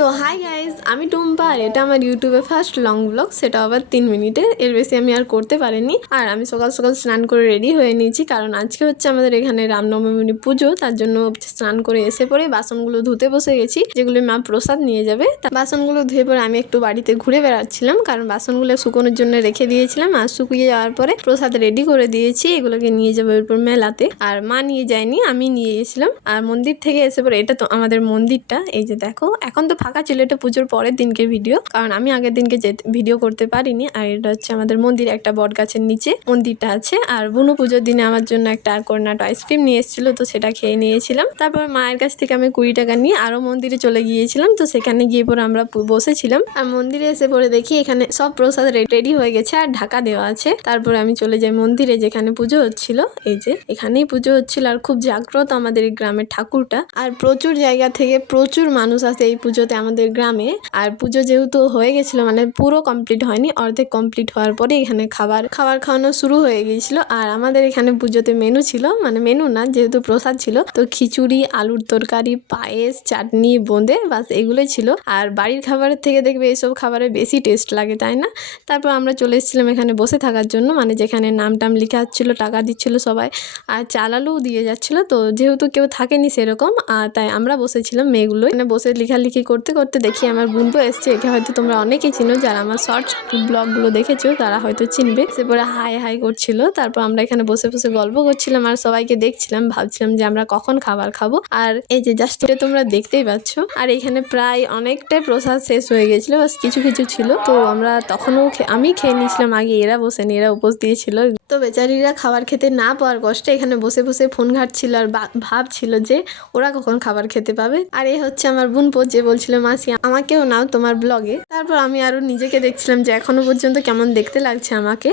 তো hi guys, আমি টুম্পা আর এটা আমার ইউটিউবে ফার্স্ট লং ব্লগ, সেটা আবার 3 মিনিটের, এর বেশি আমি আর করতে পারিনি। আর আমি সকাল সকাল স্নান করে রেডি হয়ে নিয়েছি, কারণ আজকে হচ্ছে আমাদের এখানে রামনবমী পুজো। তার জন্য স্নান করে এসে পরে বাসনগুলো ধুতে বসে গেছি, যেগুলো মা প্রসাদ নিয়ে যাবে। বাসনগুলো ধুয়ে পরে আমি একটু বাড়িতে ঘুরে বেড়াচ্ছিলাম, কারণ বাসনগুলো শুকোনোর জন্য রেখে দিয়েছিলাম। আর শুকিয়ে যাওয়ার পরে প্রসাদ রেডি করে দিয়েছি, এগুলোকে নিয়ে যাবো এরপর মেলাতে। আর মা নিয়ে যায়নি, আমি নিয়ে গেছিলাম। আর মন্দির থেকে এসে পরে, এটা তো আমাদের মন্দিরটা, এই যে দেখো। এখন তো ফাঁকা ছিল, এটা পুজোর পরের দিনকে ভিডিও, কারণ আমি আগের দিনকে ভিডিও করতে পারিনি। আর এটা হচ্ছে আমাদের মন্দির, একটা বট গাছের নিচে মন্দিরটা আছে। আর বুনু পুজোর দিনে আমার জন্য একটা কর্নাটো আইসক্রিম নিয়ে এসেছিল, তো সেটা খেয়ে নিয়েছিলাম। তারপর মায়ের কাছ থেকে আমি 20 টাকা নিয়ে আরো মন্দিরে চলে গিয়েছিলাম। তো সেখানে গিয়ে পরে আমরা বসেছিলাম। আর মন্দিরে এসে পরে দেখি এখানে সব প্রসাদ রেডি হয়ে গেছে আর ঢাকা দেওয়া আছে। তারপরে আমি চলে যাই মন্দিরে, যেখানে পুজো হচ্ছিল। এই যে এখানেই পুজো হচ্ছিল, আর খুব জাগ্রত আমাদের এই গ্রামের ঠাকুরটা। আর প্রচুর জায়গা থেকে প্রচুর মানুষ আসে এই পুজোতে আমাদের গ্রামে। আর পুজো যেহেতু হয়ে গেছিল, মানে পুরো কমপ্লিট হয়নি, অর্ধেক কমপ্লিট হওয়ার পরে এখানে খাবার খাওয়ানো শুরু হয়ে গিয়েছিল। আর আমাদের এখানে পুজোতে মেনু ছিল, মানে মেনু না, যেহেতু প্রসাদ ছিল, তো খিচুড়ি, আলুর তরকারি, পায়েস, চাটনি, বোঁদে, বাস এগুলোই ছিল। আর বাড়ির খাবারের থেকে দেখবে এইসব খাবারে বেশি টেস্ট লাগে, তাই না? তারপর আমরা চলে এসেছিলাম এখানে বসে থাকার জন্য, মানে যেখানে নাম টাম লেখা হচ্ছিল, টাকা দিচ্ছিল সবাই, আর চাল আলুও দিয়ে যাচ্ছিল। তো যেহেতু কেউ থাকেনি সেরকম, তাই আমরা বসেছিলাম মেয়েগুলো। এখানে বসে লেখালেখি করতে করতে দেখি আমার বোনপো এসছে। একে হয়তো তোমরা অনেকেই চিনো, যারা আমার শর্টস ব্লগগুলো দেখেছো তারা হয়তো চিনবে। সে পরে হাই হাই করছিল। তারপর আমরা এখানে বসে বসে গল্প করছিলাম আর সবাইকে দেখছিলাম, ভাবছিলাম যে আমরা কখন খাবার খাবো। আর এই যে জাস্ট তোমরা দেখতেই পাচ্ছ। আর এখানে প্রায় অনেকটাই প্রসাদ শেষ হয়ে গেছিলো, বাস কিছু কিছু ছিল। তো আমরা তখনও আমি খেয়ে নিয়েছিলাম আগে, এরা বসেনি, এরা উপোস দিয়েছিল। তো বেচারিরা খাবার খেতে না পাওয়ার কষ্টে এখানে বসে বসে ফোন ঘাটছিল আর ভাবছিল যে ওরা কখন খাবার খেতে পাবে। আর এই হচ্ছে আমার বোনপো, যে বলছিল মাসি আমাকেও নাও তোমার ব্লগে। তারপর আমি আরও নিজেকে দেখছিলাম যে এখনো পর্যন্ত কেমন দেখতে লাগছে আমাকে।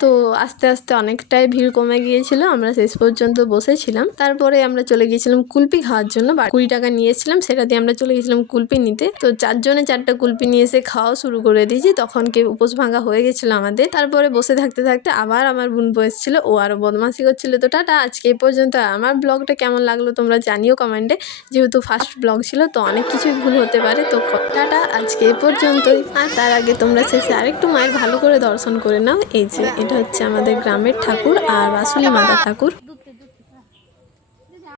তো আস্তে আস্তে অনেকটাই ভিড় কমে গিয়েছিল, আমরা শেষ পর্যন্ত বসেছিলাম। তারপরে আমরা চলে গিয়েছিলাম কুলপি খাওয়ার জন্য। 20 টাকা নিয়েছিলাম, সেটা দিয়ে আমরা চলে গেছিলাম কুলপি নিতে। তো 4 জনে 4টা কুলপি নিয়ে এসে খাওয়া শুরু করে দিয়েছি, তখন উপোস ভাঙা হয়ে গেছিলো আমাদের। তারপরে বসে থাকতে থাকতে আবার আমার বোনপো এসেছিল, ও আরও বদমাশি করছিল। তো টাটা, আজকে এই পর্যন্ত। আমার ব্লগটা কেমন লাগলো তোমরা জানিও কমেন্টে, যেহেতু ফার্স্ট ব্লগ ছিল তো অনেক কিছুই ভুল হতে পারে। তো টাটা, আজকে এই পর্যন্তই। আর তার আগে তোমরা শেষে আরেকটু মায়ের ভালো করে দর্শন করে নাও। এই যে এটা হচ্ছে আমাদের গ্রামের ঠাকুর আর বাসুলি মাতা ঠাকুর।